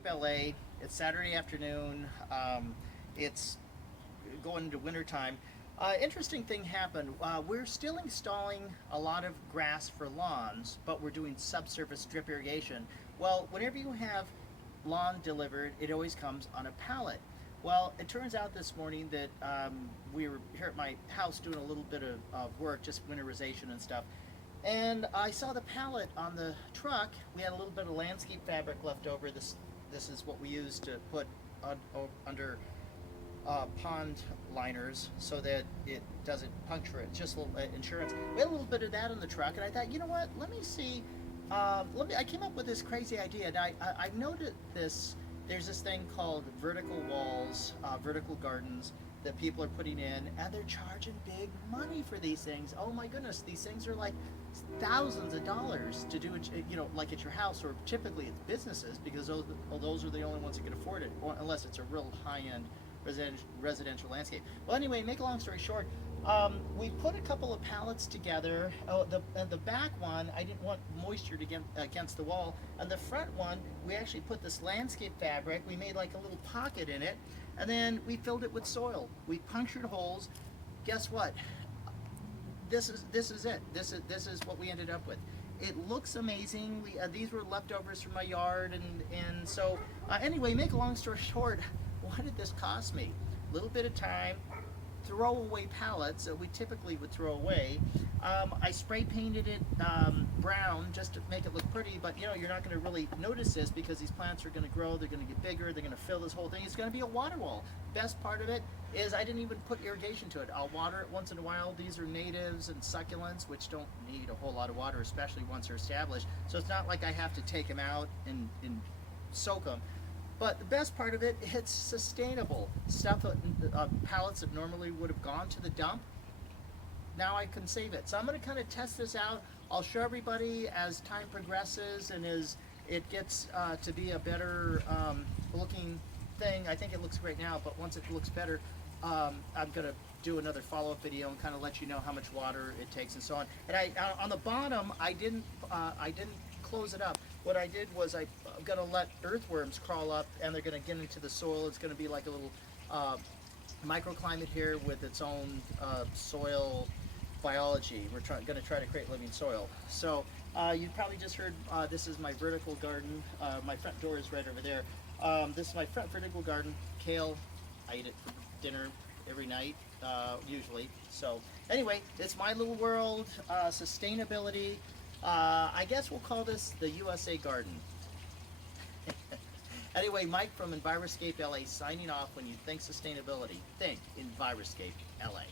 Enviroscape LA. It's Saturday afternoon. It's going into wintertime. Interesting thing happened. We're still installing a lot of grass for lawns, but we're doing subsurface drip irrigation. Well, whenever you have lawn delivered, it always comes on a pallet. Well, it turns out this morning that we were here at my house doing a little bit of work, just winterization and stuff. And I saw the pallet on the truck. We had a little bit of landscape fabric left over. This is what we use to put under pond liners so that it doesn't puncture it. It's just a little insurance. We had a little bit of that in the truck, and I thought, you know what? Let me see. I came up with this crazy idea, and I noted this. There's this thing called vertical walls, vertical gardens that people are putting in, and they're charging big money for these things. Oh my goodness, these things are like thousands of dollars to do it, like at your house, or typically it's businesses, because those are the only ones that can afford it, unless it's a real high-end residential landscape. Well, anyway, make a long story short, we put a couple of pallets together. The back one, I didn't want moisture to get against the wall. And the front one, we actually put this landscape fabric. We made like a little pocket in it, and then we filled it with soil. We punctured holes. Guess what? This is it. This is what we ended up with. It looks amazing. These were leftovers from my yard, and so anyway, make a long story short, what did this cost me? A little bit of time, throwaway pallets that we typically would throw away. I spray painted it brown just to make it look pretty, but you're not going to really notice this because these plants are going to grow, they're going to get bigger, they're going to fill this whole thing. It's going to be a water wall. Best part of it is I didn't even put irrigation to it. I'll water it once in a while. These are natives and succulents, which don't need a whole lot of water, especially once they're established. So it's not like I have to take them out and soak them. But the best part of it, it's sustainable. Stuff, pallets that normally would have gone to the dump, now I can save it. So I'm going to kind of test this out. I'll show everybody as time progresses and as it gets to be a better looking thing. I think it looks great now, but once it looks better, I'm going to do another follow-up video and kind of let you know how much water it takes and so on. And on the bottom, I didn't close it up. What I did was I'm going to let earthworms crawl up, and they're going to get into the soil. It's going to be like a little microclimate here with its own soil biology. We're going to try to create living soil. So you probably just heard this is my vertical garden. My front door is right over there. This is my front vertical garden. Kale, I eat it for dinner every night, usually. So anyway, it's my little world, sustainability. I guess we'll call this the USA Garden. Anyway, Mike from Enviroscape LA signing off. When you think sustainability, think Enviroscape LA.